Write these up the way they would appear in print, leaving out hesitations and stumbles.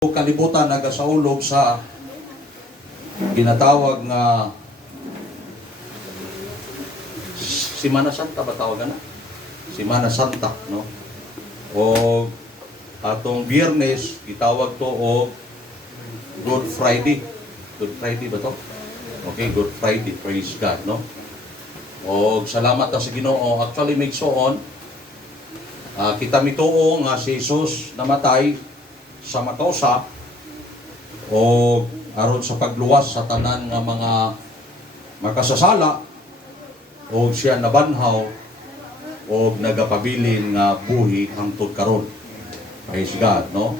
Kalibutan nagasaulog sa ginatawag nga Semana Santa ba tawagan na? Semana Santa, no? O atong Biyernes gitawag to o Good Friday. Good Friday ba to? Okay, Good Friday, praise God, no? O salamat ta sa Ginoo. Actually migsoon kita mituo nga si Jesus namatay sa makausa o aron sa pagluwas sa tanan nga mga makasasala o siya nabanhaw o nagapabilin nga buhi hangtod karon. Praise God, no?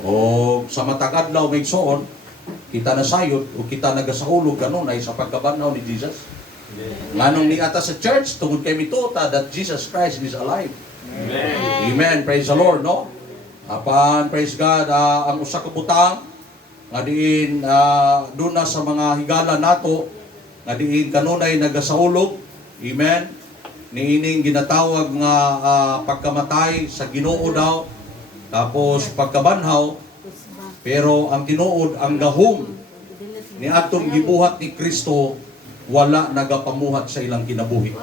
O sa matag adlaw migsoon kita nasayod o kita nagasaulog kanon ay sa pagkabanhaw ni Jesus. Nganong niata sa church tungod kay mituta that Jesus Christ is alive. Amen. Amen. Praise the Lord, no? Apan, praise God, ang usa ka butang nga diin doon na sa mga higala nato nga diin kanunay nagasaulog. Amen. Niining ginatawag nga pagkamatay sa Ginoo daw, tapos pagkabanhaw, pero ang tinuod ang gahom ni atong gibuhat ni Kristo wala nagapamuhat sa ilang kinabuhi.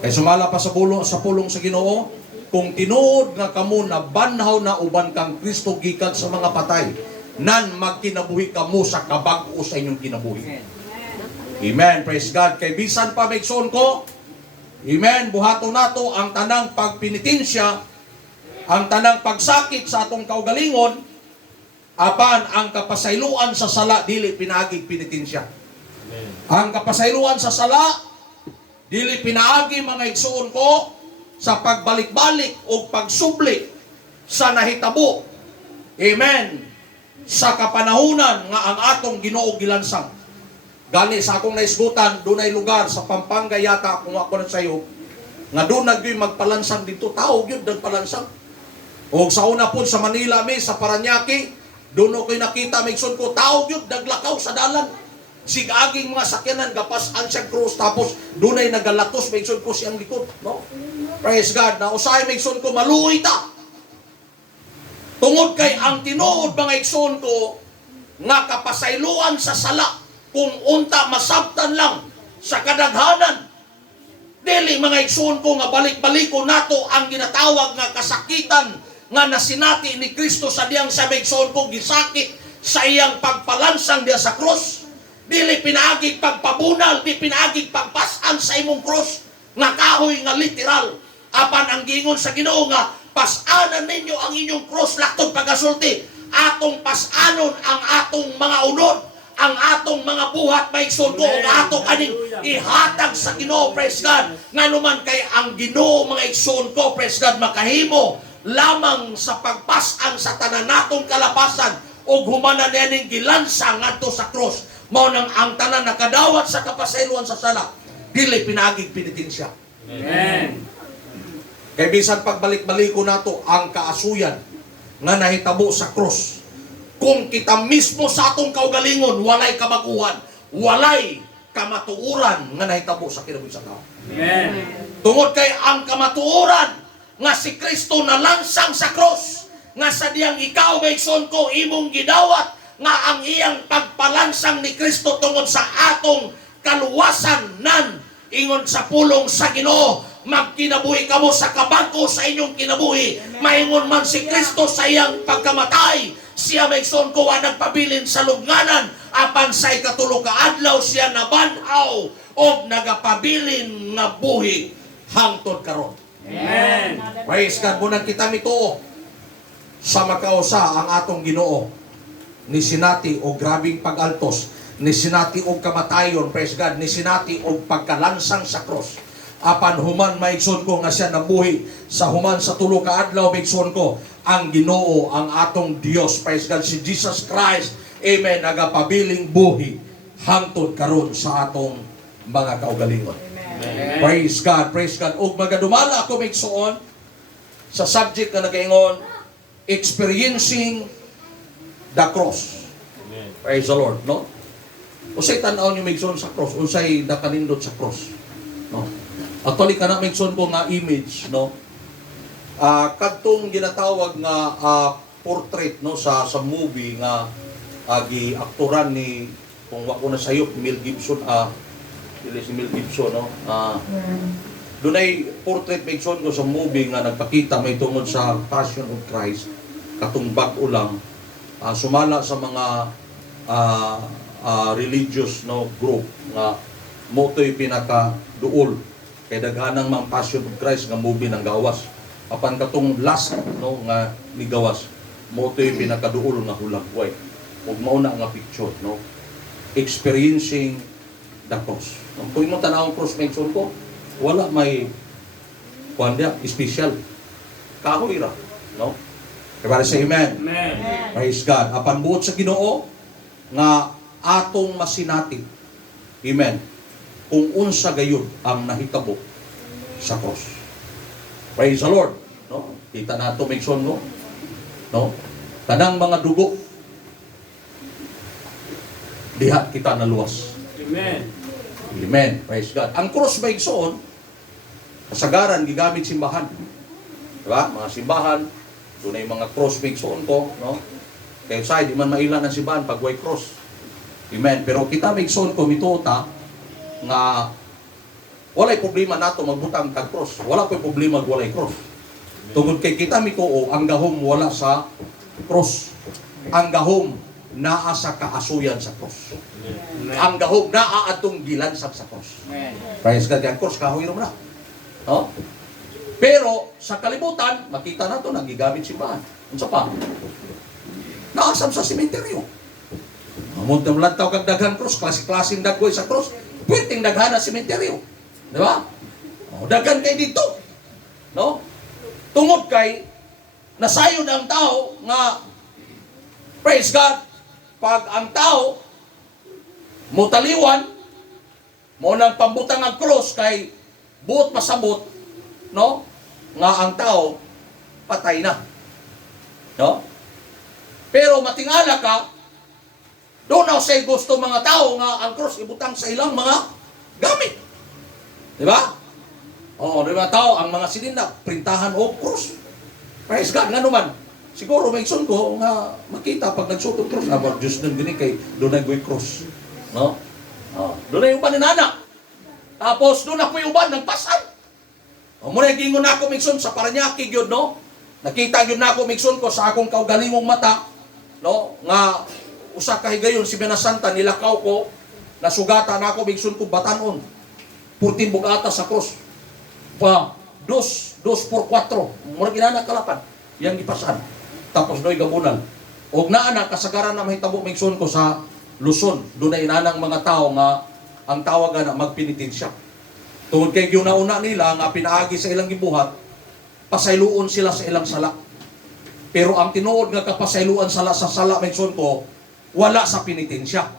Kay sumala pa sa pulong sa Ginoo, kung tinuod nga kamo na banhaw na uban kang Kristo gikan sa mga patay, nan magkinabuhi kamo sa kabag-o sa inyong kinabuhi. Amen. Praise God. Kay bisan pa maigsoon ko, amen, buhaton nato ang tanang pagpinitensya, ang tanang pagsakit sa atong kaugalingon, apan ang kapasayloan sa sala dili pinaagig pinitensya. Ang kapasayloan sa sala dili pinaagi mga igsoon ko sa pagbalik-balik o pagsubli sa nahitabo. Amen. Sa kapanahunan nga ang atong Ginoo gilansang. Gani sa akong naisgutan, dunay lugar sa Pampanga yata kung ako na sayo, nga doon nagyoy magpalansang dito, tao yun nagpalansang. O sa una po sa Manila sa Paranaque, doon ako'y nakita, may igsoon ko, tao yun naglakaw sa dalan. Sigaging mga sakyanan, gapasan siyang krus, tapos dunay nagalatos, may igsoon ko siyang likod. No? Praise God. Na usahay may igsoon ko, maluoy ta. Tungod kay ang tinuod mga igsoon ko, nga kapasayloan sa sala, kung unta masabtan lang sa kadaghanan. Dili mga igsoon ko, nga balik-balik ko nato ang ginatawag nga kasakitan, nga nasinati ni Kristo sa diyang sa may igsoon ko, gisakit sa iyang pagpalansang diya sa krus. Dili pinaagig pagpabunal, di pinaagig pagpasan sa imong krus, nga kahoy nga literal. Apan ang gingon sa Ginoo nga, pasanan ninyo ang inyong krus laktod pagasulti. Atong pasanon ang atong mga unod, ang atong mga buhat maigsoon ko, nga atong aning ihatag sa Ginoo, praise God. Nga naman kay ang Ginoo mga igsoon ko, praise God, makahimo lamang sa pagpasan sa tanan natong kalapasan o humanan niyaning gilansa ngadto sa krus. Mao nang ang tanan nakadawat sa kapasayloan sa sala, dili pinaagig pinitensya. Amen. Kay bisan pagbalik-baliko nato ang kaasuyan nga nahitabo sa krus. Kung kita mismo sa atong kaugalingon walay kabaguhan, walay kamatuoran nga nahitabo sa kinabuhi sa tao. Amen. Tungod kay ang kamatuoran nga si Kristo nalansang sa krus, nga sa diyang ikaw maigsoon ko imong gidawat, nga ang iyang pagpalansang ni Kristo tungod sa atong kaluwasan nan ingon sa pulong sa Ginoo, magkinabuhi kamo sa kabag-o sa inyong kinabuhi. Maingon man si Kristo sa iyang pagkamatay, siya maigsoon ko wa nagpabilin sa lubnganan, apan sa ikatulo ka adlaw siya nabanhaw o nagapabilin nga buhi hangtod karon. Amen. Praise God. Munang kita mituo sa makausa ang atong Ginoo, ni sinati o grabing pagaltos, ni sinati o kamatayon, praise God, ni sinati o pagkalansang sa cross. Apan human maigsoon ko nga siya nabuhi sa human sa tulo ka adlaw, maigsoon ko ang Ginoo, ang atong Dios, praise God, si Jesus Christ, amen, nagapabiling buhi hangtod karon sa atong mga kaugalingon. Amen. Praise God, praise God. Ug magadumala ako maigsoon sa subject na nagaingon, experiencing the cross. Amen. Praise the Lord, no? Usay tan-aw niyo maigsoon sa cross, usay nakanindot sa cross, no? Actually kana maigsoon ko nga image, no? Kadtong ginatawag nga portrait no sa movie nga agi aktoran ni kung wako na sayo Mel Gibson dili si Mel Gibson no dunay portrait picture ko sa movie nga nagpakita may tungod sa Passion of Christ katong bag-o lang sumala sa mga religious no group nga motoy pinaka duol kay daghanang mga Passion of Christ nga movie ng gawas apan katong last no nga ni gawas motoy pinaka duol nga hulagway ug mao na nga picture no experiencing the cross kung mo tanaw cross mention ko wala may kuanda special kahoy ra no everybody say amen. Amen. Praise God apan buot sa Ginoo nga atong masinati amen kung unsa gayud ang nahitabo sa cross. Praise the Lord no kita nato mention no kanang mga dugo diha kita naluwas. Amen. Amen. Praise God. Ang cross ba igsoon kasagaran gigamit simbahan. Diba? Mga simbahan, dunay mga cross igsoon ko, no? Kaya sa di man mailan ang simbahan pag way cross. Amen. Pero kita igsoon ko mituta nga walay problema nato magbutang kag cross. Wala ko'y problema walay cross. Tungod kay kita mituo ang gahom wala sa cross. Ang gahom naa sa kaasuyan sa cross. Ang gahom naa atong gilansag sa cross. Praise God. Ang cross kahoy ra na. No? Pero sa kalibutan, makita nato nagigamit simbahan. Unsa pa? Naasam sa sementeryo. Amon ta lantaw kag daghan cross, klase-klaseng dagkoy sa cross, pwedeng daghan na sementeryo. Di ba? Daghan kay dito. No? Tungod kay nasayod ang tao nga praise God, pag ang tao mutaliwan mo nang pambutang ang cross kay buot pasabot no nga ang tao patay na no pero matingala ka doon na say gusto mga tao nga ang cross ibutang sa ilang mga gamit di ba di ba tao ang mga silinda printahan o cross praise God nga naman siguro may ikson ko nga makita pag nagsuot og cross about Diyos nang gini kay doon na goy cross no doon na yung paninana tapos doon na po yung uban nagpasan muna gingon na ako mikson sa Paranaque gyud no nakita gyud na ako mikson ko sa akong kaugalingong mata no nga usa ka higayon si Benasanta nilakaw ko nasugata na ako mikson ko batanon 14 bugata sa cross pa 2 por 4 mura ginana kalapan yang gipasan tapos doy gabunan og naa na kasagaran na mahitabo mikson ko sa Luzon dunay inanang mga tao nga ang tawagan na magpenitensya. Tungod kay giuna-una nila nga pinaagi sa ilang gibuhat, pasayloon sila sa ilang sala. Pero ang tinuod nga kapasayloan sala sa sala mention ko, wala sa penitensya.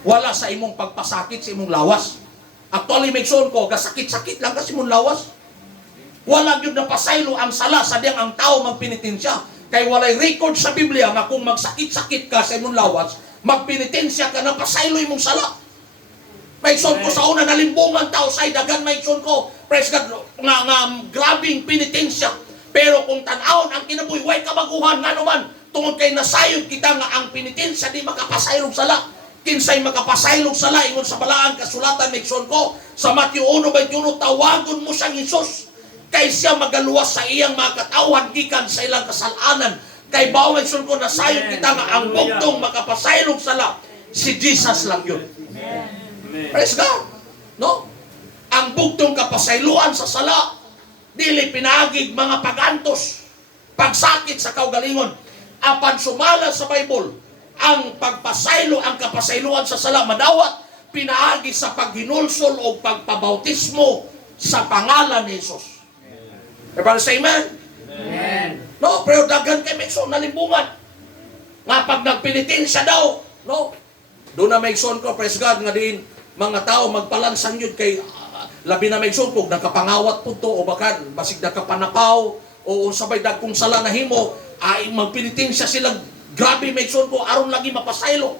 Wala sa imong pagpasakit sa imong lawas. Actually mention ko, gasakit-sakit lang kasi imong lawas. Wala gyud na pasaylo ang sala sa diyang ang tao magpenitensya. Kay walay record sa Biblia nga kung magsakit-sakit ka sa imong lawas, magpenitensya ka na pasaylo imong sala. Maigsoon ko sa una nalimbungan tao sa dagan maigsoon ko praise God nga grabing penitensya pero kung tan-awon ang kinabuhi way kabaguhan nga naman tungod kay nasayod kita nga ang penitensya di makapasaylog sala kinsay makapasaylog sala ingon sa balaan kasulatan maigsoon ko sa Mateo 1:21 tawagon mo siyang Hesus kay siya magaluwas sa iyang mga katawan gikan sa ilang kasalanan kay bawo maigsoon ko nasayod kita nga ang bugtong makapasaylog sala si Jesus lang yun. Praise God. No? Ang bugtong kapasayloan sa sala, dili pinagig mga pagantos, pagsakit sa kaugalingon. Apan sumala sa Bible, ang pagpasaylo, ang kapasayloan sa sala, madawat, pinaagi sa paghinulsol o pagpabautismo sa pangalan ni Jesus. Everybody say amen? Amen. No, pero daghan kay Mekson nalimbungan. Nga pag nagpinitensya daw, no? Doon na Mekson ko, praise God, nga din, mga tao magpalansang yun kay labi na may sugkog nakapangawat po to o bakan basig nakapanapaw o sabay dagkong sala na himo ay magpinitensya sila grabe may sugkog aron lagi mapasaylo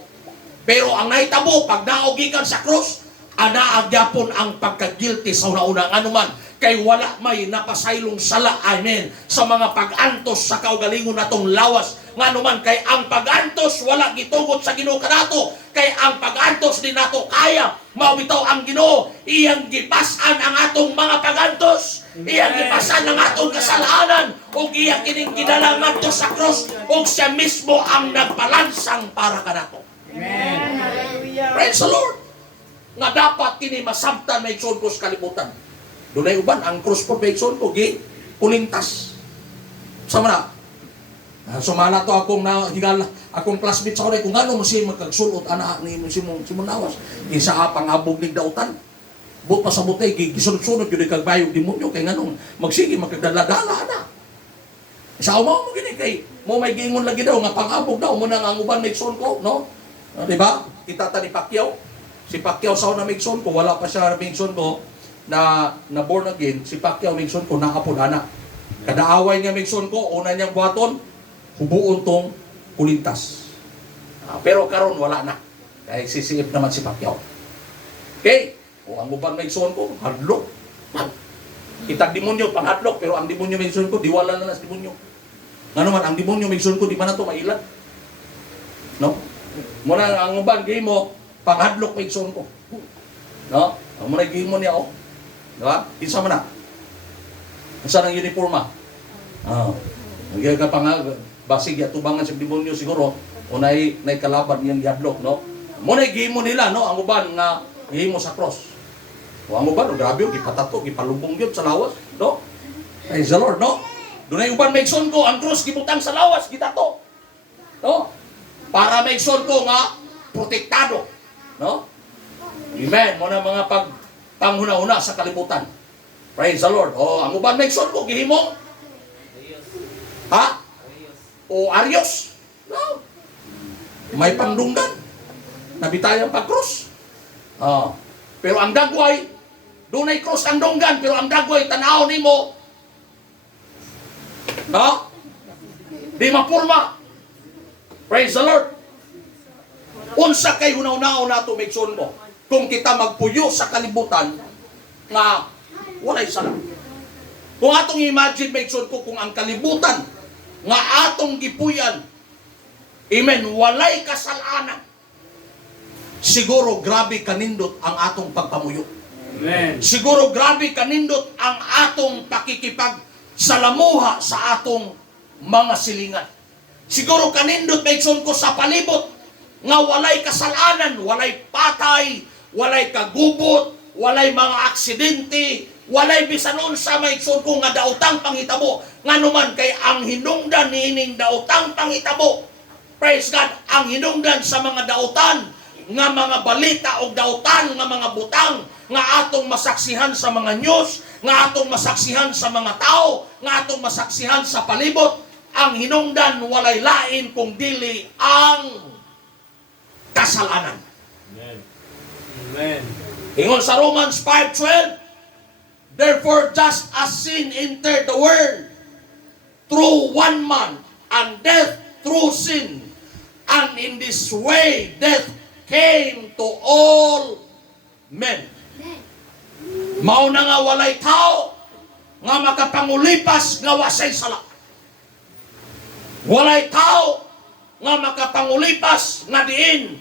pero ang nahitabo pag naogikan sa cross ana agyapon ang pagka-guilty sa una-una anuman kay wala may napasaylong sala amen sa mga pag-antos sa kaugalingon natong lawas Nganuman kay ang pagantos wala gitugot sa Ginoo kanato, kay ang pagantos di nato kaya mao bitaw ang Ginoo iyang gipas-an ang atong mga pagantos, iyang gipasan ang atong kasalanan ug iyang kining gidala ngadto sa cross ug siya mismo ang nagpalansang para kanato. Amen. Praise the Lord. Nga dapat kini masabtan may igsoon ko sa kalibutan. Dunay uban ang cross po may igsoon ko gi kulintas. Sama na. Sumala to akong higal akong classmate sa oray kung ano mo siya magkagsulot ana ni si Munawas. Isa apang abog ning dautan. But pa sa butay gisunod-sunod gyud kag bayog demonyo kay nganong magsige magkadala-dala na. Sa mo gini kay mo may giingon lagi daw nga pangabog daw mo nang ang uban may igsoon ko, no? Di ba? Kita ta ni Pacquiao. Si Pacquiao sa una migson ko, wala pa siya migson ko na born again. Si Pacquiao migson ko, nakapod anak. Kada away niya migson ko, una niyang buhaton, hubuon tong kulintas. Pero karon wala na. Kaya sisiip naman si Pacquiao. Okay? O ang uban migson ko, hadlok. Kitag demonyo, panghadlok, pero ang demonyo migson ko, diwala na nas demonyo. Nga naman, ang demonyo migson ko, di man na ito mailan. No? Muna ang uban, gay mo, panghadlok may igsoon ko. No? Ang muna gay mo niya, oh. Diba? Isa mo na. Isa ng uniforma. Nagyay ka basig yatubangan sa demonyo siguro, o nay kalaban niyang yadlok, no? Muna gay mo nila, no? Ang uban nga, gay mo sa cross. O ang uban, grabe, gipatato, gipalubong yun sa lawas, no? Praise the Lord, no? Doon ay uban may igsoon ko, ang cross gibutang sa lawas, gitato. No? Para may igsoon ko nga, protektado. No? Amen. Muna mga panghuna-una sa kalibutan. Praise the Lord. O, ang uban may igsoon ko, gihimo? Ha? O Arios? No. May pandunggan. Nabitayang pag-cross. Pero ang dagway, doon ay cross ang dunggan, pero ang dagway, tanaw ni mo, no? Di mapurma. Praise the Lord. Unsa kay hunaw-hunaw nato migsoon mo kung kita magpuyo sa kalibutan nga walay sala. Kung atong imagine migsoon ko kung ang kalibutan nga atong gipuyan, amen, walay kasalanan, siguro grabe kanindot ang atong pagpamuyo. Amen. Siguro grabe kanindot ang atong pakikipag salamuha sa atong mga silingan. Siguro kanindot maigsoon ko sa palibot nga walay kasalanan, walay patay, walay kagubot, walay mga aksidente, walay bisan unsa maigsoon ko nga daotang panghitabo. Nganuman kay ang hinungdan niining daotang panghitabo. Praise God, ang hinungdan sa mga daotan nga mga balita o daotan nga mga butang nga atong masaksihan sa mga news, nga atong masaksihan sa mga tao, nga atong masaksihan sa palibot, ang hinungdan walay lain kung dili ang kasalanan. Amen. Amen. Ingon sa Romans 5:12, therefore just as sin entered the world through one man, and death through sin, and in this way death came to all men. Mao na nga walay tao nga makapangulipas nga wasay sala. Walay tao nga makapangulipas nga diin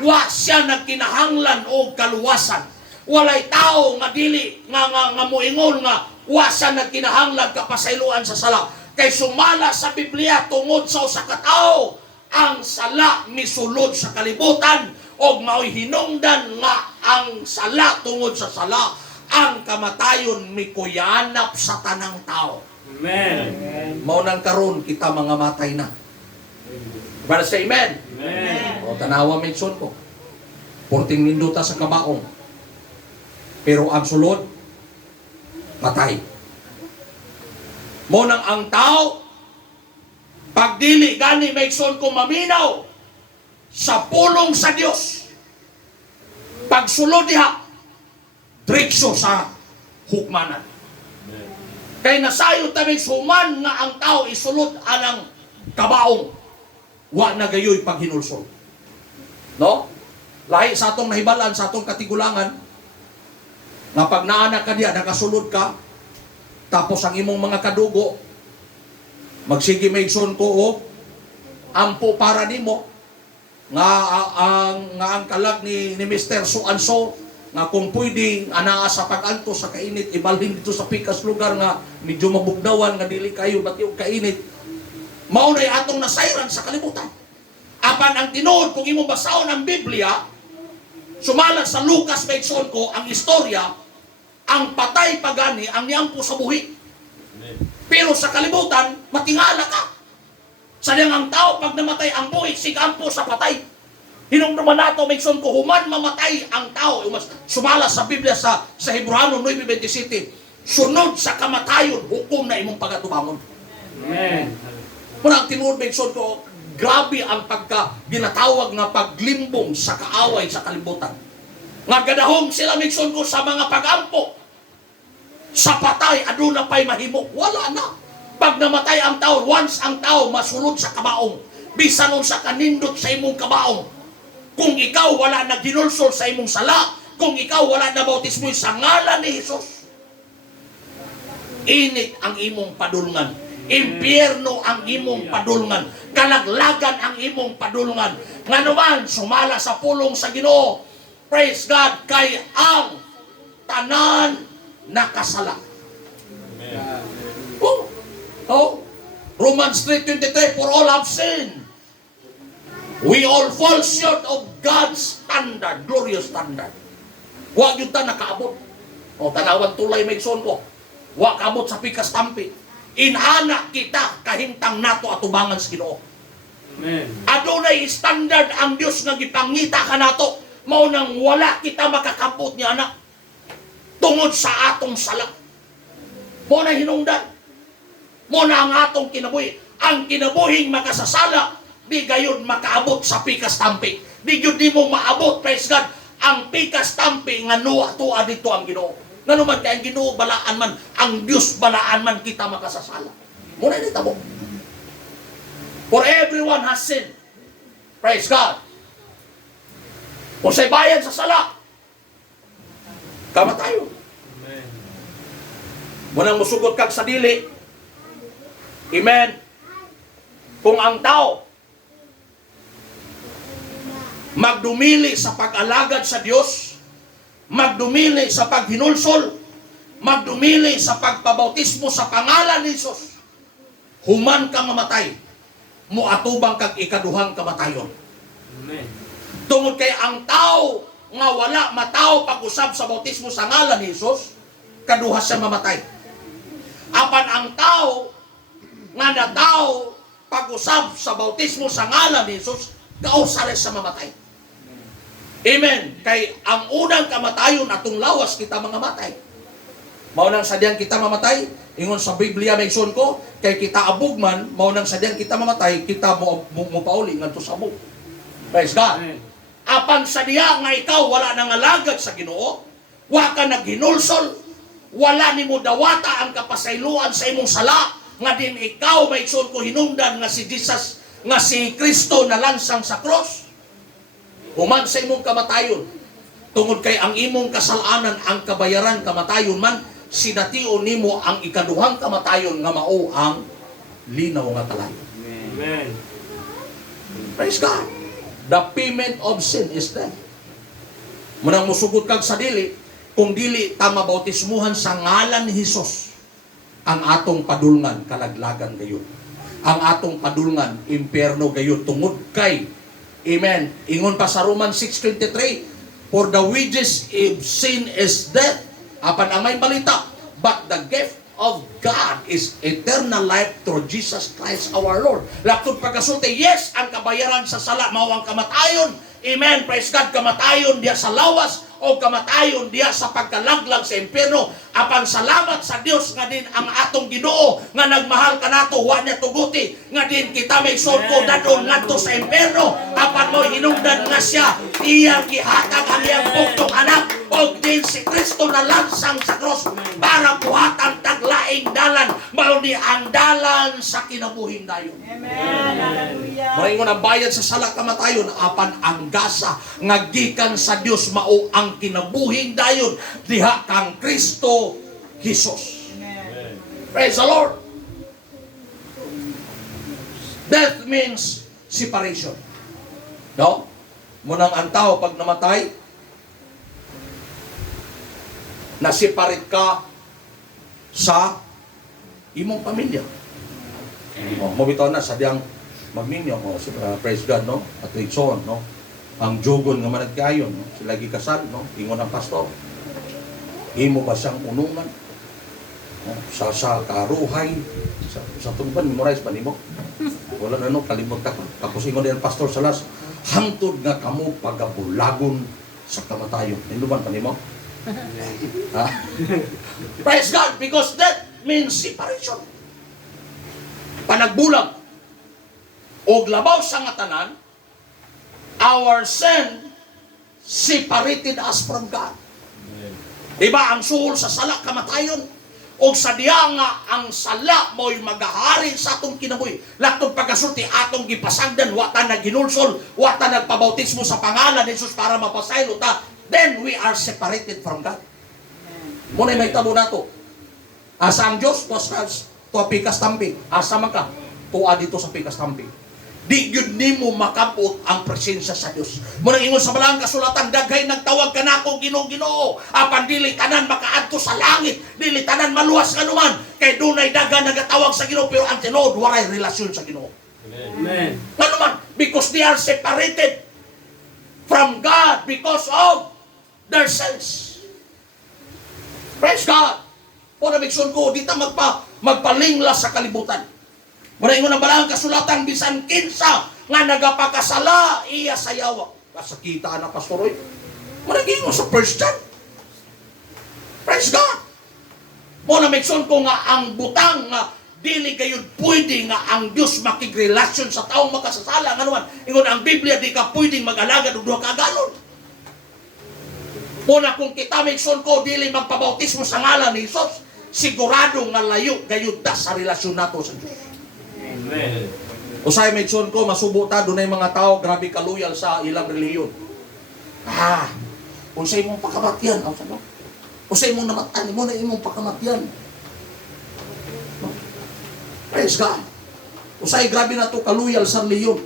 wa siya nagkinahanglan og kaluwasan. Walay tao nga dili nga muingon nga wa siya nagkinahanglan kapasayloan sa sala. Kay sumala sa Biblia tungod sa usa ka tawo ang sala misulod sa kalibutan og mao'y hinungdan nga ang sala tungod sa sala ang kamatayon mikuyanap sa tanang tao. Amen. Mao nang karon kita mga matay na. Para sa amen. Amen. O tanawa mention ko. 14 minuta sa kabaong. Pero ang sulod patay. Mo nang ang tao pagdili gani mention ko maminaw sa pulong sa Dios. Pagsulod diha direksyo sa hukmanan. Kay nasayo tabi suman nga ang tao isulod anang kabaong. Wa na gayoy paghinulsol. No? Lahi sa atong nahibalan, sa atong katigulangan, nga pag naanak ka diya, nakasulod ka, tapos ang imong mga kadugo, magsige maigsoon ko o ampo para nimo nga ang kalag ni Mr. So and so nga kung pwede anaa sa pag-anto sa kainit ibalhin dito sa pikas lugar nga medyo mabugnawan nga dili kayo batiw kainit mao nay atong nasayran sa kalibutan. Apan ang tinuod kung imong basahon ang Biblia sumalag sa Lucas maigsoon ko ang istorya ang patay pagani ang niampo sa buhi. Pero sa kalibutan matingala ka. Sadyang ang tao pag namatay ang buhi sigampo sa patay. Hinumduman nato maigsoon ko human mamatay ang tao sumala sa Biblia sa Hebreo 9:27 sunod sa kamatayon hukom na imong pagatubangon. Amen. Muna ang tinuod maigsoon ko grabe ang pagka ginatawag nga paglimbong sa kaaway sa kalibutan. Nga gadahom sila maigsoon ko sa mga pagampo sa patay aduna pay mahimo wala na. Pag namatay ang tao, once ang tao masulod sa kabaong, bisan nun sa kanindot sa imong kabaong. Kung ikaw wala na ginulsol sa imong sala, kung ikaw wala na bautismo sa ngalan ni Jesus, init ang imong padulngan. Impyerno ang imong padulngan. Kalaglagan ang imong padulngan. Nga naman, sumala sa pulong sa Ginoo. Praise God, kay ang tanan nakasala. Oh, Romans 3:23, for all have sinned. We all fall short of God's standard, glorious standard. Huwag yun ta nakaabot. O, tanawan tulay may son ko. Huwag kaabot sa pikas tampi. Inana kita kahintang nato atubangan sa Ginoo. Amen. Adunay standard ang Dios nga gipangita ka nato. Mao nang wala kita makakabot ni anak. Tungod sa atong sala. Mo na hinungdan. Mo na ang atong kinabuhi. Ang kinabuhing makasasala, di gayon makaabot sa pikas tampi. Di yun di mo maabot, praise God, ang pikas tampi nga nuwa-tuwa dito ang Ginoo. Nga naman kaya ang Ginoo balaan man, ang Diyos balaan man kita makasasala. Mo na dito mo. For everyone has sinned. Praise God. Kung sa'y bayan sa sala, kamatayo. Amen. Munang musugot kag sa dili. Amen. Kung ang tao magdumili sa pag-alagad sa Diyos, magdumili sa paghinulsol, magdumili sa pagpabautismo sa pangalan ni Jesus, human kang mamatay, muatubang kag ikaduhang kamatayon. Amen. Tungod kay ang tao nga wala matao pag-usab sa bautismo sa ngalan ni Jesus, kaduha siya mamatay. Apan ang tao nga natao pag-usab sa bautismo sa ngalan ni Jesus, kausare sa mamatay. Amen. Kay ang unang kamatayon atong lawas kita mga matay. Mao nang sadyang kita mamatay, ingon sa Biblia may son ko, kay kita abugman, mao nang sadyang kita mamatay, kita mo pauli ngadto sa abog. Praise God. Amen. Apan sa diya nga ikaw wala nang alagad sa Ginoo, wa ka naghinulsol, wala nimo dawata ang kapasayloan sa imong sala, nga din ikaw may son ko hinungdan nga si Jesus, nga si Kristo na lansang sa cross. Human sa imong kamatayon, tungod kay ang imong kasalanan ang kabayaran kamatayon man, sination nimo ang ikaduhang kamatayon nga mao ang linaw nga kalayo. Amen. Praise God. The payment of sin is death. Munang musugot kag sa dili, kung dili ta mabautismuhan sa ngalan ni Jesus, ang atong padulngan kalaglagan gayon. Ang atong padulngan impyerno gayon tungod kay amen. Ingon pa sa Romans 6:23, for the wages of sin is death. Apan ang may balita, but the gift of God is eternal life through Jesus Christ our Lord. Laktod pagkasulti, yes, ang kabayaran sa sala mao ang kamatayon. Amen. Praise God, kamatayon diya sa lawas o kamatayon diya sa pagkalaglag sa impyerno. Apan salamat sa Dios nga din ang atong Ginoo nga nagmahal kanato wa niya tuguti nga din kita may sulko dadon ngadto sa impyerno. Apan mo hinungdan nga siya iyang gihatag ang iyang bugtong anak og din si Kristo na lansang sa cross para buhatan taglaing dalan mao ni ang dalan sa kinabuhing dayon. Amen. Hallelujah. Maringon ang bayad sa sala kamatayon apan ang gasa nga gikan sa Dios mao ang kinabuhing dayon diha kang Kristo Jesus. Amen. Praise the Lord. Death means separation. No? Munang ang tao pag namatay, na-separate ka sa imong pamilya. Mabitaw na sa diyang magminyo, praise God, no? At Rikson, no? Ang jugon nga managkayon, no? Sila gikasal, no? Ingon ang pastor. Imo ba siyang unungan? No? Sa karuhay, sa tungban, memorize ba nimo? Wala na, no? Kalimot ka pa. Tapos ingon din ang pastor sa las, hangtod nga kamo pagabulagon sa kamatayon. Inuman pa nimo? Ha? Praise God, because that means separation. Panagbulag og labaw sa nga tanan, our sin separated us from God. Diba ang suhol sa sala kamatayon, og sa diya nga ang sala mo'y magahari sa atong kinabuhi. Latong pagkasulti atong gipasagdan, wata naghinulsol, wata nagpabautismo sa pangalan ni Jesus para mapasaylo ta, then we are separated from God. Muna may tabo na to. Asa ang Diyos, tuwa pikas tampi. Asa man ka, tuwa dito sa pikas tampi. Di yun ni mo makapot ang presensya sa Diyos. Muna ingon sa balang kasulatan, daghay nagtawag ka na ako, Ginoo. Apan dili tanan makaadto sa langit. Dili tanan maluwas nga naman. Kay dunay daga nagatawag sa Ginoo, pero ang tinuod, walay relasyon sa Ginoo. Amen. Nga naman, because they are separated from God because of their sins. Praise God. O nabigson ko, di ta magpalingla sa kalibutan. Muna ingon ang balang kasulatan, bisan kinsa nga nagapakasala, iya sayawa. Nasakita na pastoroy. Muna ingon sa first John. Praise God. Muna nabigson ko nga ang butang nga dili gayud pwede nga ang Dios makigrelasyon sa taong makasasala. Nga naman, ingon ang Biblia, di ka pwedeng mag-alagad og duha ka galon. Muna kung kita migson ko, dili magpabautismo sa ngalan ni Jesus, sigurado nga layo gayud ta sa relasyon nato sa Dios. Amen. Usay migson ko, masubo ta, dunay mga tao grabe kaluyal sa ilang relihiyon. Usay mong pakamatyan, usay mong namatan, mo na imong pakamatyan. Praise God. Usay grabe na to kaluyal sa relihiyon.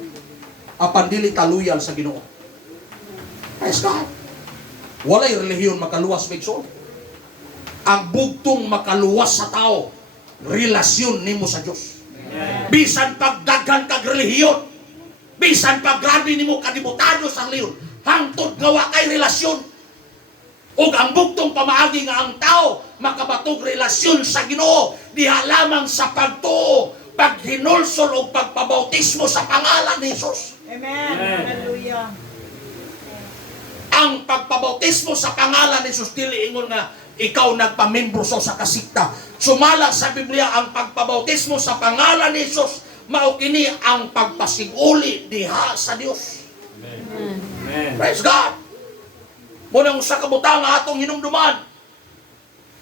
Apan dili kaluyal sa Ginoo. Praise God. Walay relihiyon makaluwas migson. Ang bugtong makaluwas sa tao, relasyon nimo sa Dios. Bisan pagdaghan kag relihiyon, bisan paggrabe nimo kadibutado sa relihiyon, hangtod nga wa kay relasyon. Ug ang bugtong pamaagi nga ang tao makabatog relasyon sa Ginoo diha lamang sa pagtuo, paghinulsol o pagpabautismo sa pangalan ni Jesus. Amen. Hallelujah. Ang pagpabautismo sa pangalan ni Jesus, dili ingon nga ikaw nagpamimbro sa kasikta. Sumala sa Biblia ang pagpabautismo sa pangalan ni Jesus, mao kini ang pagpasiguli diha sa Dios. Amen. Praise God. Munang sa kabutang nga atong hinumduman.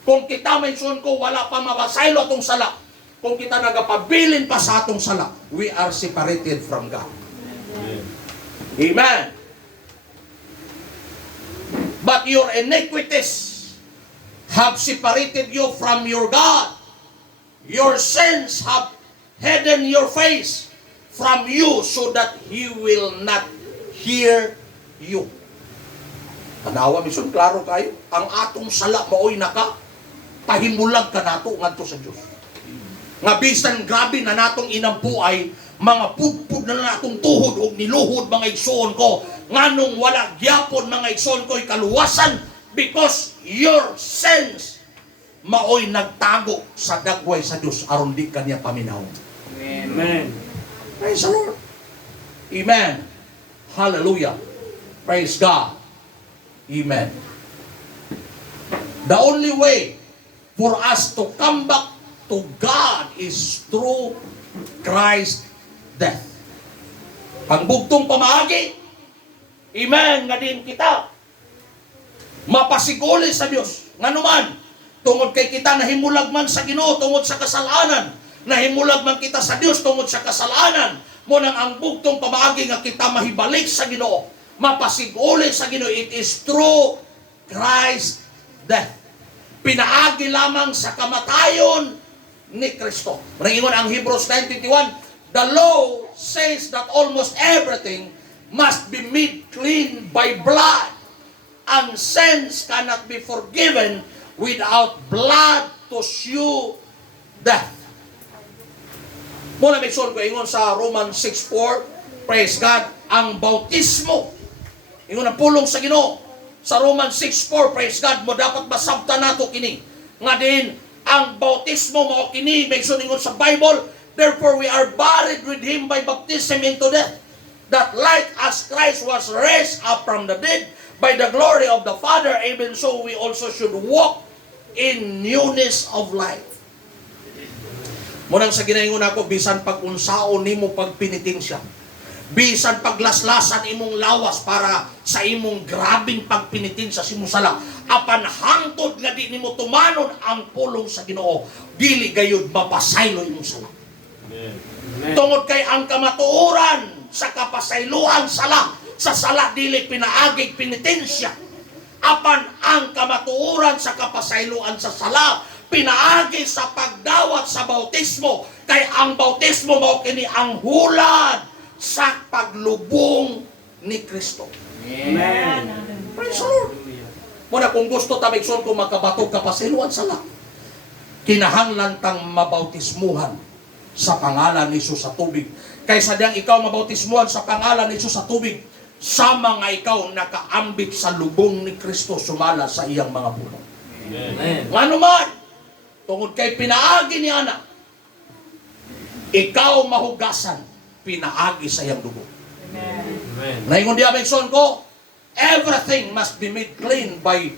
Kung kita mention ko wala pa mabasaylo atong sala. Kung kita nagapabilin pa sa atong sala, we are separated from God. Amen. But your iniquities have separated you from your God. Your sins have hidden your face from you so that He will not hear you. Tanawa, mission, klaro kayo. Ang atong sala maoy naka, pahimulag ka nato ngadto sa Dios. Nga bisan grabe na natong inampuay, mga pudpud na natong tuhod o niluhod mga igsoon ko, nganong wala gyapon mga igsoon ko kaluwasan because your sins maoy nagtago sa dagway sa Dios aron di kanya paminaw. Amen. Praise the Lord. Amen. Hallelujah. Praise God. Amen. The only way for us to come back to God is through Christ's death. Ang bugtong pamaagi, amen, nga din kita mapasiguli sa Dios. Nganuman, tungod kay kita nahimulag man sa Ginoo tungod sa kasalanan, nahimulag man kita sa Dios tungod sa kasalanan, mo nang ang bugtong pamaagi nga kita mahibalik sa Ginoo, mapasiguli sa Ginoo, it is through Christ's death. Pinaagi lamang sa kamatayon ni Kristo. Maringon ang Hebrews 9:21, the law says that almost everything must be made clean by blood, and sins cannot be forgiven without blood to shew death. Muna may ko ingon sa Romans 6:4, praise God, ang bautismo, ingon ang pulong sa Ginoo. Sa Romans 6:4, praise God, mo dapat masabtan nato kini. Nga din, ang bautismo mao kini, may ingon sa Bible, therefore we are buried with Him by baptism into death, that like as Christ was raised up from the dead by the glory of the Father, even so we also should walk in newness of life. Munang sa ginaingon ako, bisan pag-unsaon nimo pagpinitensya, bisan paglaslasan imong lawas para sa imong grabing pagpinitensya sa imong sala, apan hangtod nga di nimo tumanon ang pulong sa Ginoo, dili gayud mapasaylo imong sala. Tungod kay ang kamatuoran sa kapasayloan sala, sa sala dili pinaagig penitensya. Apan ang kamatuoran sa kapasayloan sa sala, pinaagi sa pagdawat sa bautismo. Kay ang bautismo mao kini ang hulad sa paglubong ni Kristo. Amen. Praise the Lord. Muna kung gusto tabigson kung makabatog kapasayloan sala, kinahanglan tang mabautismuhan sa pangalan ni Jesus sa tubig. Kaysa diyang ikaw mabautismuhan sa pangalan ni Jesus sa tubig, sama nga ikaw nakaambit sa lubong ni Kristo sumala sa iyang mga puno. Amen. Ano man, tungod kay pinaagi ni Ana, ikaw mahugasan, pinaagi sa iyang dugo. Amen. Naingon diya Megson ko, everything must be made clean by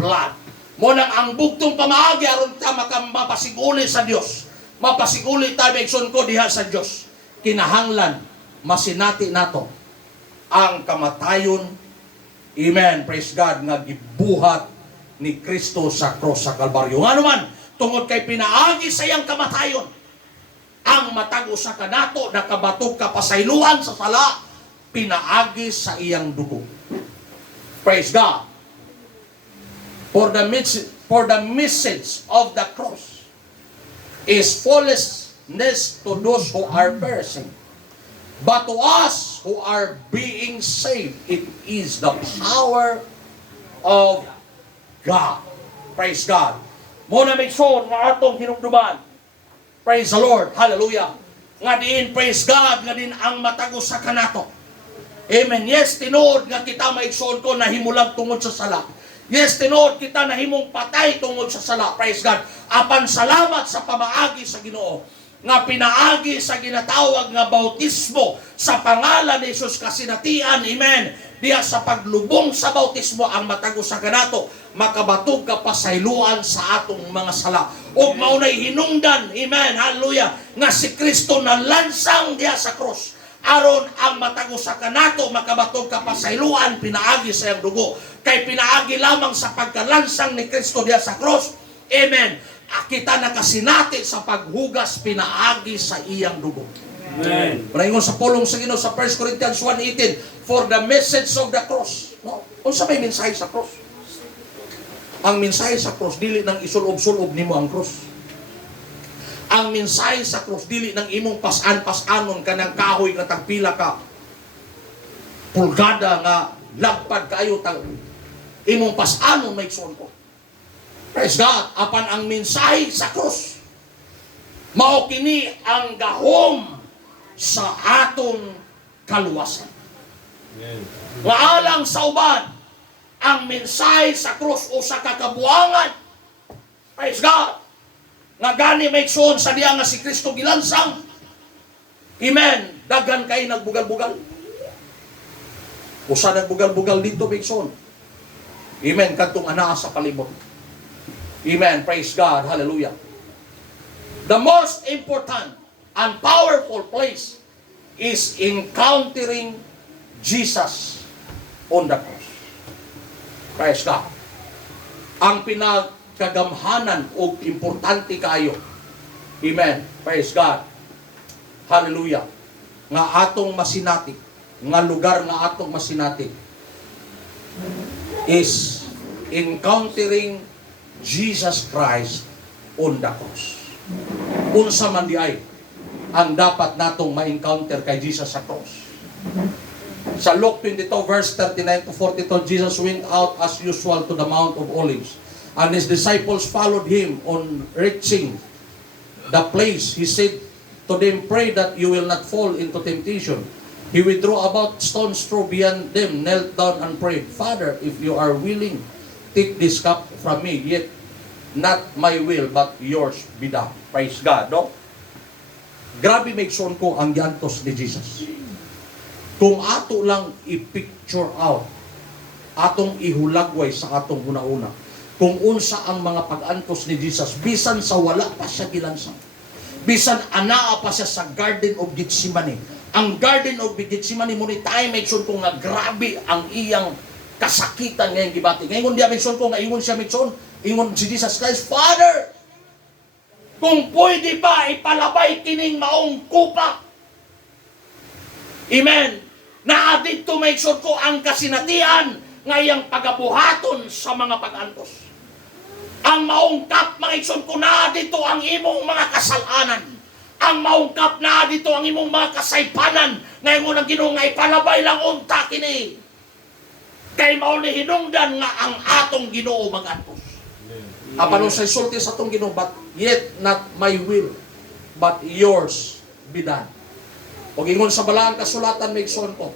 blood. Munang ang bugtong pamaagi aron ta mapasiguli sa Dios. Mapasiguli ta Megson ko diha sa Dios. Kinahanglan masinati nato ang kamatayon, amen, praise God, nga gibuhat ni Kristo sa cross sa Kalbaryo. Nga naman, tungod kay pinaagi sa iyang kamatayon, ang matago sa kanato, nakabatog kapasayluan sa sala, pinaagi sa iyang dugo. Praise God. For the message of the cross is foolishness to those who are perishing. But to us who are being saved, it is the power of God. Praise God. Muna may son nga atong hinumduman. Praise the Lord. Hallelujah. Nga diin, praise God, nga din ang matago sa kanato. Amen. Yes, tinuod nga kita maigsoon ko na himulag tungod sa sala. Yes, tinuod kita na himong patay tungod sa sala. Praise God. Apan salamat sa pamaagi sa Ginoo nga pinaagi sa ginatawag nga bautismo sa pangalan ni Jesus kasinatian, amen, diya sa paglubong sa bautismo ang matago sa kanato, makabatog ka pasayluan sa atong mga sala. O maunay hinungdan, amen, hallelujah, nga si Kristo na lansang diya sa cross, aron ang matago sa kanato, makabatog ka pasayluan, pinaagi sa iyang dugo. Kay pinaagi lamang sa pagkalansang ni Kristo diya sa cross, amen, kita nakasinati sa paghugas pinaagi sa iyang dugo. Amen. Maringon sa pulong sa Ginoo sa 1 Corinthians 1:18, for the message of the cross. No? Unsa may mensahe sa cross? Ang mensahe sa cross dili nang isulob-sulob nimo ang cross. Ang mensahe sa cross dili nang imong pasan-pasanon kanang kahoy nga tagpila ka pulgada nga lagpad kaayo tag imong pasanon may igsoon ko. Praise God. Apan ang mensahe sa krus, mao kini ang gahom sa atong kaluwasan. Nga alang sa uban, ang mensahe sa krus o sa kakabuangan, praise God, nga gani may igsoon sa diya nga si Kristo gilansang, amen, daghan kay nagbugal-bugal. Usa nagbugal-bugal dito may igsoon, amen, kadtong anaa sa palibot. Amen. Praise God. Hallelujah. The most important and powerful place is encountering Jesus on the cross. Praise God. Ang pinagkagamhanan o importante kayo. Amen. Praise God. Hallelujah. Nga atong masinati, nga lugar nga atong masinati is encountering Jesus Christ on the cross. Unsa man di ay ang dapat natong ma-encounter kay Jesus sa cross. Sa Luke 22 verse 39 to 42, Jesus went out as usual to the Mount of Olives, and his disciples followed him. On reaching the place, he said to them, "Pray that you will not fall into temptation." He withdrew about stone's throw beyond them, knelt down and prayed, "Father, if you are willing, take this cup from me, yet not my will, but yours be done." Praise God, no? Grabe may son ko ang giantos ni Jesus. Kung ato lang i-picture out, atong ihulagway sa atong una-una, kung unsa ang mga pag-antos ni Jesus, bisan sa wala pa siya gilansang, bisan anaa pa siya sa Garden of Gethsemane. Ang Garden of Gethsemane mo ni tayo may son ko nga grabe ang iyang kasakitan ngayong gibati. Ngayon di may son ko nga ingon siya may son, ingon si Jesus Christ, "Father, kung pwede ba ipalabay kining maong kupa." Amen. Na dito may sure ko ang kasinatian ngayang pagabuhaton sa mga pag-antos. Ang maungkap mga igsoon ko na dito ang imong mga kasalanan. Ang maungkap na dito ang imong mga kasaypanan. Ngayon mo nang Ginoo nga ipalabay lang unta kini. Kay mao ni hinungdan nga ang atong Ginoo mag-antos. Apano sa sulti sa atong Ginoo, but yet not my will, but yours be done. O ingon sa balaang kasulatan may igsoon ko.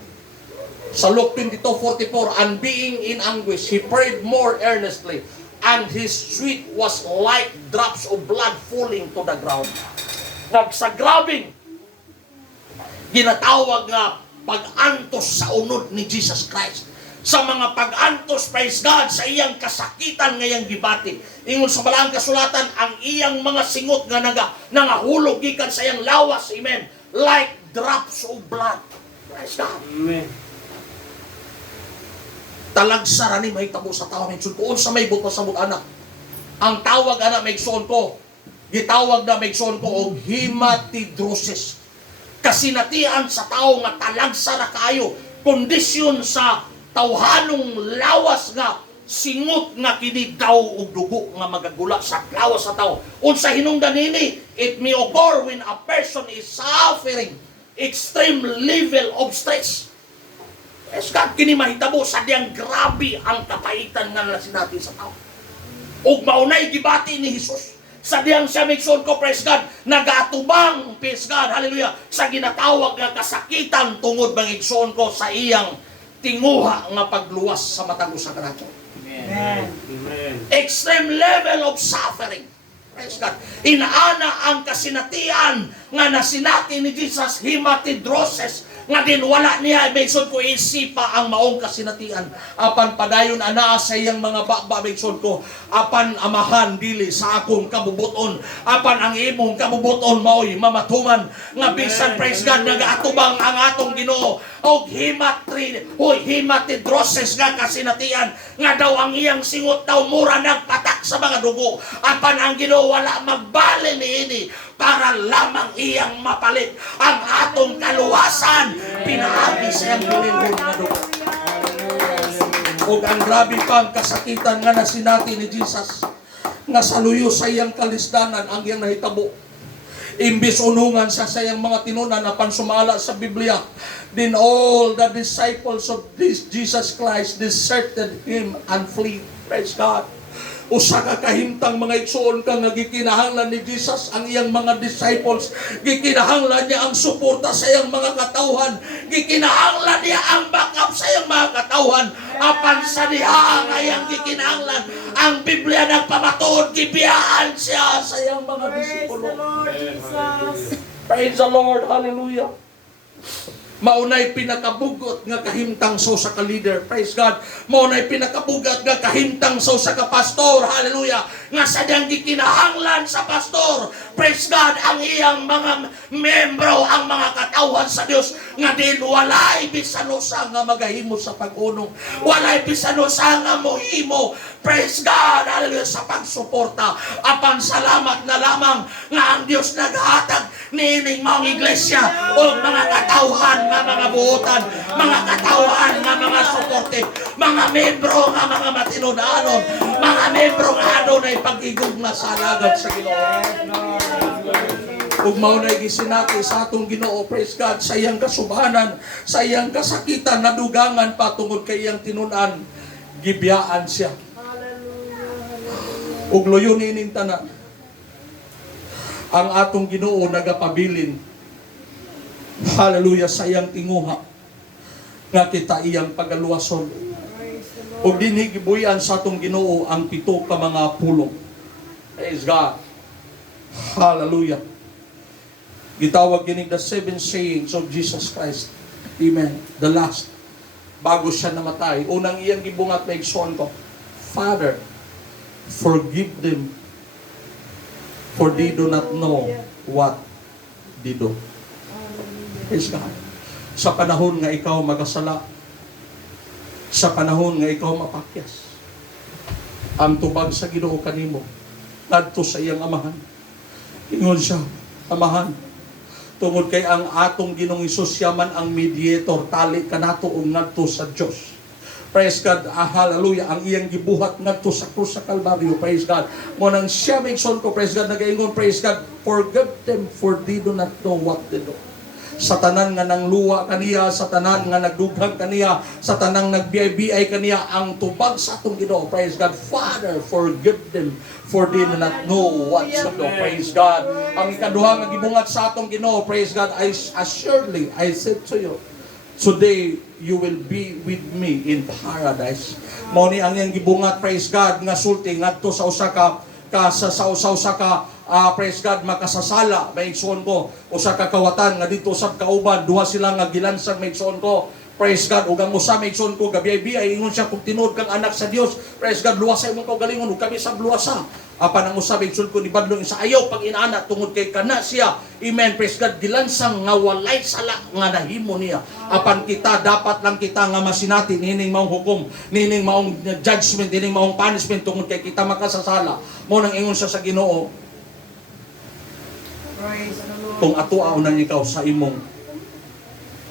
Sa Luke 22:44, and being in anguish, he prayed more earnestly, and his sweat was like drops of blood falling to the ground. Nagsagrabing ginatawag nga pag-antos sa unod ni Jesus Christ. Sa mga pag-antos, praise God, sa iyang kasakitan ngayang gibati. Ingon sa balaang kasulatan, ang iyang mga singot nga nangahulog gikan sa iyang lawas, amen, like drops of blood. Praise God. Amen. Talagsara ni may tabo sa tao may kung sa may buto sa anak. Ang tawag ana may son ko, gitawag na may son ko og hematidrosis. Kasinatian sa tao nga talagsara kayo, kondisyon sa tawhanong lawas nga singot nga kini daw og dugo nga magagula sa lawas sa tao. Unsa hinungdan nini? It may occur when a person is suffering extreme level of stress. Es God kini mahitabo sa diyang grabe ang kapaitan nga nasinati sa tao. Ug maunay gibati ni Jesus sa diyang siya migson ko, praise God, nagatubang, praise God, hallelujah, sa ginatawag nga kasakitan tungod mangigson ko sa iyang tinguha nga pagluwas sa matag usa ka nato. Amen. Amen. Extreme level of suffering. Praise God. Inaana ang kasinatian nga nasinati ni Jesus, hematidrosis, nga din wala niya maigsoon ko isipa ang maong kasinatian. Apan padayon ana sa iyang mga baba maigsoon ko, apan amahan dili sa akong kabubuton, apan ang imong kabubuton mao'y mamatuman nga bisan, praise God, nagaatubang ang atong Ginoo og hematidrosis nga kasinatian nga daw ang iyang singot daw mura nagpatak sa mga dugo, apan ang Ginoo wala magbali niini para lamang iyang mapalit ang atong kaluwasan. Pinaagi sa iyang bililhon na dugo. Ug ang grabe pang kasakitan nga nasinati ni Jesus nga saluyo sa iyang kalisdanan ang iyang nahitabo. Imbis unungan sa sayang mga tinunan na pansumala sa Biblia, then all the disciples of this Jesus Christ deserted him and flee. Praise God. Usa ka kahimtang mga igsoon ka nga gikinahanglan ni Jesus ang iyang mga disciples, gikinahanglan niya ang suporta sa iyang mga katawhan, gikinahanglan niya ang backup sa iyang mga katawhan. Apan sa diha nga iyang gikinahanglan, ang Biblia nagpamatuod gibiyaan siya sa iyang mga Praise disipulo. the Lord Jesus. Praise the Lord, hallelujah. Maunay pinakabugot nga kahimtang so sa ka-leader. Praise God. Maunay pinakabugat nga kahimtang so sa ka-pastor. Hallelujah. Nga sa diyang gikinahanglan sa pastor. Praise God. Ang iyang mga membro, ang mga katawhan sa Dios nga din walay bisanusa nga magahimo sa pag-unong. Walay bisanusa nga mohimo. Praise God. Hallelujah. Sa pagsuporta. Apan salamat na lamang nga ang Dios naghatag niining mga iglesia o mga katawhan nga mga buotan, mga katawhan nga mga supportive, mga membro nga mga matinudanon, mga membro nga adunay pag-igugma sa alagad sa Ginoo. Ug mao na gisinati sa atong Ginoo, praise God, sa iyang kasubanan, sa iyang kasakitan, nadugangan pa tungod kay iyang tinun-an, gibiyaan siya. Ug loyon ining tanan, ang atong Ginoo nagapabilin, hallelujah, sa iyang tinguha, nga kita iyang pagaluwason. Ug dinhi gibuyan sa atong Ginoo ang 7 ka mga pulong. Praise God. Hallelujah. Gitawag gining the 7 sayings of Jesus Christ. Amen. The last. Bago siya namatay, unang iyang gibungat na igsoon ko, Father, forgive them, for they do not know what they do. Praise God. Sa panahon nga ikaw magasala, sa panahon nga ikaw mapakyas, ang tubag sa Ginoo kanimo, ngadto sa iyang amahan. Ingon siya, amahan, tungod kay ang atong Ginoong Hesus yaman ang mediator, tali kanato og ngadto sa Dios. Praise God, hallelujah, ang iyang gibuhat ngadto sa krus sa Kalbaryo, praise God. Mo nang siya migson ko, praise God, nagaingon, praise God, forgive them for they do not know what they do. Sa tanan nga nangluwa kaniya, sa tanan nga nagdughang kaniya, sa tanang nagbiyay-biyay kaniya, ang tubag sa atong Ginoo, praise God, Father, forgive them, for they do not know what to do, praise God. Ang ikaduha nga gibungat sa atong Ginoo, praise God, assuredly, I said to you, today, you will be with me in paradise. Mao ni ang iyang gibungat, praise God, nga sulti ngadto sa usa ka praise God, makasasala, maigsoon ko, usa ka kawatan nga dito usab kauban, duha sila nga gilansang maigsoon ko, praise God, ug ang usa maigsoon ko, gabiyay-biyay, ingon siya, kung tinuod kang anak sa Dios, praise God, luwasay mo kaugalingon, ug kami sa luwasa. Apan ang usa maigsoon ko, ni badlong sa ayaw pag inaana, tungod kay kana siya, amen, praise God, gilansang nga walay sala nga nahimo niya. Apan kita, dapat lang kita nga masinati, nining maong hukom, nining maong judgment, nining maong punishment, tungod kay kita makasasala. Mo nang ingon siya sa Ginoo, kung atoa unan ikaw sa imong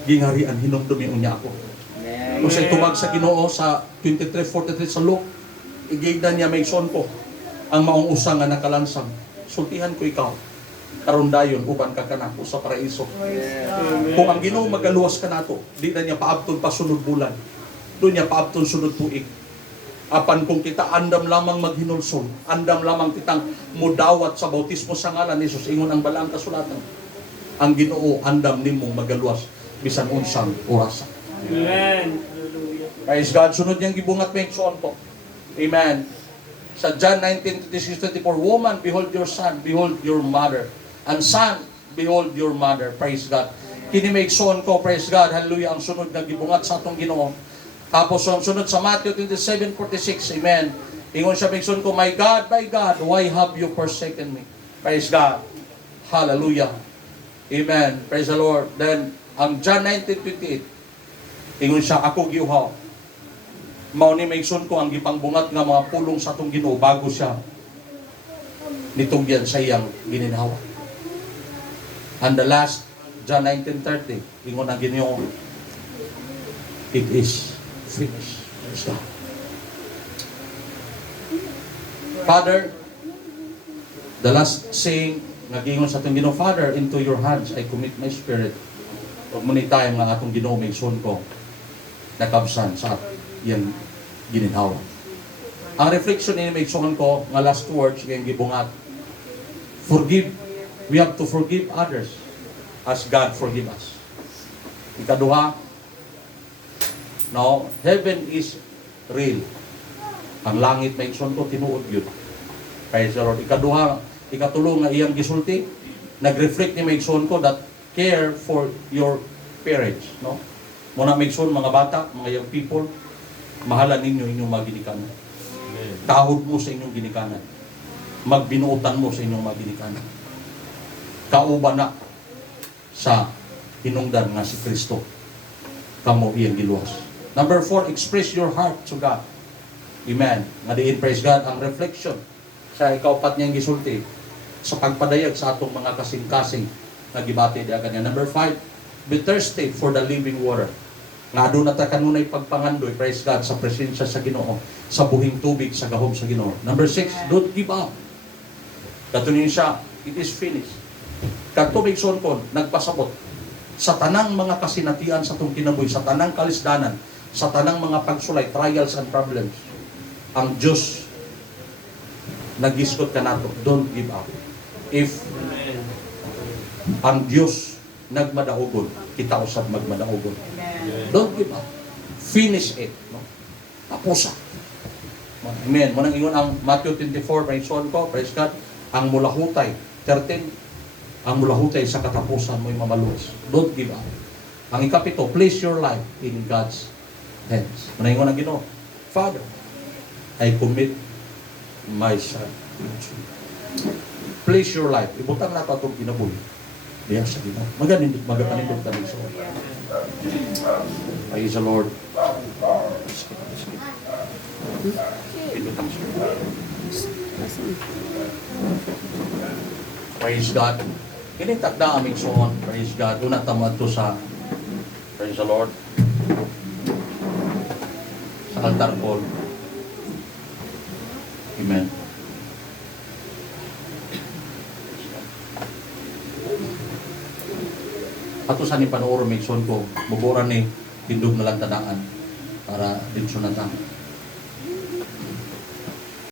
gingarian, hinumdumi unya ako. Kung sa itubag sa Ginoo sa 23:43 sa Luke, igigdan niya may son ko ang maong usa nga nakalansang, sultihan ko ikaw karon dayon uban ka kanako sa paraiso. Kung ang Ginoo magaluwas ka nato, di na niya paabton pa sunod bulan, do niya paabton sunod tuig. Apan kung kita andam lamang maghinulsol, andam lamang kitang mudawat sa bautismo sa ngalan ni Jesus, ingon ang balaang kasulatan, ang Ginoo andam nimo magaluwas bisan unsang orasa. Amen. Praise God. Sunod niyang gibungat may igsoon ko. Amen. Sa John 19:26-24, woman, behold your son, behold your mother. And son, behold your mother. Praise God. Kini may igsoon ko, praise God, hallelujah, ang sunod na gibungat sa atong Ginoo. Tapos ang sunod sa Matthew 27:46, amen. Ingon siya bigson ko, my God, why have you forsaken me? Praise God. Hallelujah. Amen. Praise the Lord. Then, ang John 19:28, ingon siya, ako giuhaw. Mao ni maigsoon ko ang gipangbungat nga mga pulong sa atong Ginoo bago siya nitugyan sa iyang gininhawa. And the last, John 19:30, ingon ang Ginoo, it is finished. Praise God. Father, the last saying nagingon sa atong Ginoo, Father, into your hands I commit my spirit. Ug muni tayo nga atong Ginoo maigsoon ko nakabsan sa iyang gininhawa. Ang reflection ni maigsoon ko nga last words nga gibungat, forgive. We have to forgive others as God forgive us. Ikaduha, no, heaven is real. Ang langit na igsoon ko, tinuod yun. Praise the Lord. Ikaduha, ikatulo nga iyang gisulti, nag-reflect ni maigsoon ko that care for your parents. No? Muna maigsoon, mga bata, mga young people, mahalan ninyo inyong mga ginikanan. Tahod mo sa inyong ginikanan. Magbinuotan mo sa inyong mga ginikanan. Kauban na sa hinungdan nga si Kristo. Kamo iyang giluwas. Number 4, express your heart to God. Amen. Ngadiin, praise God, ang reflection sa ikaupat niyang gisulti sa pagpadayag sa atong mga kasing-kasing na gibati diya kanya. Number 5, be thirsty for the living water. Nga doon na ta kanunay pagpangandoy, praise God, sa presensya sa Ginoo, sa buhing tubig, sa gahom sa Ginoo. Number 6, don't give up. Katunin siya, it is finished. Kadto igsoon ko nagpasabot sa tanang mga kasinatian sa tong kinabuhi, sa tanang kalisdanan, sa tanang mga pagsulay, trials and problems. Ang Diyos nagisgot ka nato, don't give up. If Amen. ang Diyos nagmadaogon, kita usab magmadaogon. Amen. Don't give up. Finish it. No? Tapusa. Amen. Munang ingon ang Matthew 24, praise ko, praise God, ang mulahutay, 13, ang mulahutay sa katapusan mo'y mamaluwas. Don't give up. Ang ikapito, place your life in God's hands. Munang ingon ang Ginoo, Father, I commit my son. Place your life. Ibutang na ito itong kinabuhi. Diyan sa Ginoo. Magapanindot ka nito. Praise the Lord. Praise God. Kini takda aming suon. Praise God. Una tama ito sa praise the Lord. Sa altar call. Amen. Ato sa ni panuoro may son ko, bubura ni tindog na lang tadaan para dito na ta.